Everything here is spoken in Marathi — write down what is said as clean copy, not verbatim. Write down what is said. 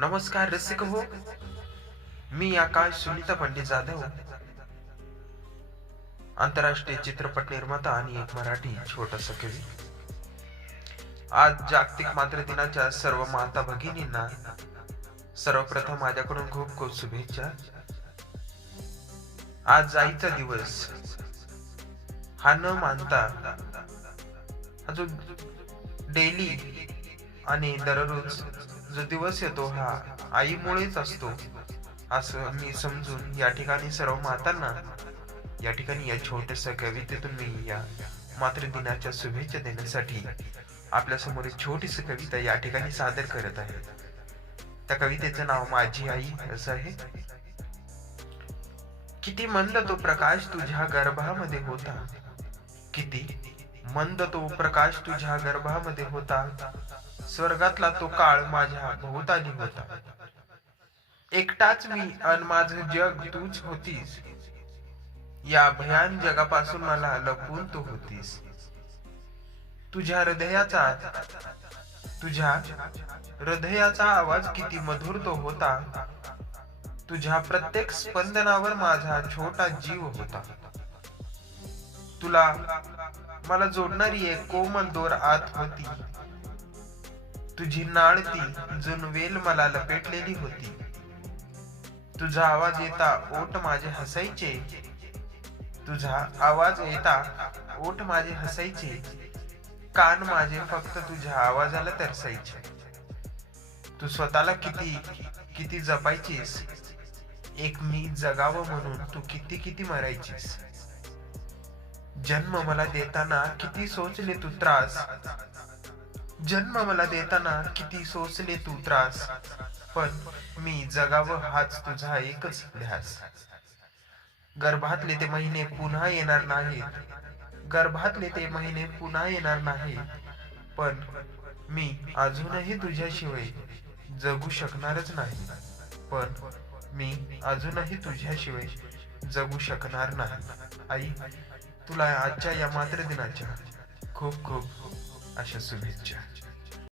नमस्कार रसिक हो. मी आकाश सुनीता पंडित जाधव, आंतरराष्ट्रीय चित्रपट निर्माता आणि एक मराठी छोटासा कवी. आज जागतिक मातृ दिनाच्या सर्व माता भगिनींना सर्वप्रथम माझ्याकडून खूप खूप शुभेच्छा. आज आईचा दिवस हा न मानता हा जो डेली आणि दररोज जो दिवस येतो हा आईमुळेच असतो असं मी समजून या ठिकाणी सर्व मातांना या ठिकाणी या छोट्याशा कवितेतून मी या मातृदिनाच्या शुभेच्छा देण्यासाठी आपल्या समोर एक छोटीशी कविता या ठिकाणी सादर करत आहे. त्या कवितेचं नाव माझी आई असं आहे. किती मंद तो प्रकाश तुझ्या गर्भामध्ये होता, किती मंद तो प्रकाश तुझ्या गर्भामध्ये होता, स्वर्गातला तो काळ माझ्या भोवताली होता. एकटाच मी अन माझं जग तूच होतीस, या भयान जगापासून मला लपवून तू होतीस. तुझ्या हृदयाचा आवाज किती मधुर तो होता, तुझ्या प्रत्येक स्पंदनावर माझा छोटा जीव होता. तुला मला जोडणारी एक कोमल दोर आत होती, तुझी नाळती जणू वेल मला लपेटलेली होती. तुझा आवाज येता ओठ माझे हसायचे, तुझा आवाज येता ओठ माझे हसायचे, कान माझे फक्त तुझ्या आवाजाला तरसायचे. तू स्वतःला किती किती जपायचीस, एक मी जगावं म्हणून तू किती किती मरायचीस. जन्म मला देताना किती सोचले तू त्रास, जन्म मला देताना किती सोचले तू त्रास, पण मी जगावं हाच तुझा एकच ध्यास. गर्भातले ते महिने पुन्हा येणार नाहीत, गर्भातले ते महिने पुन्हा येणार नाहीत, पण मी अजूनही तुझ्याशिवाय जगू शकणारच नाही, पण मी अजूनही तुझ्याशिवाय जगू शकणार नाही. आई, तुला आजच्या या मातृदिनाच्या खूप खूप अशा शुभेच्छा.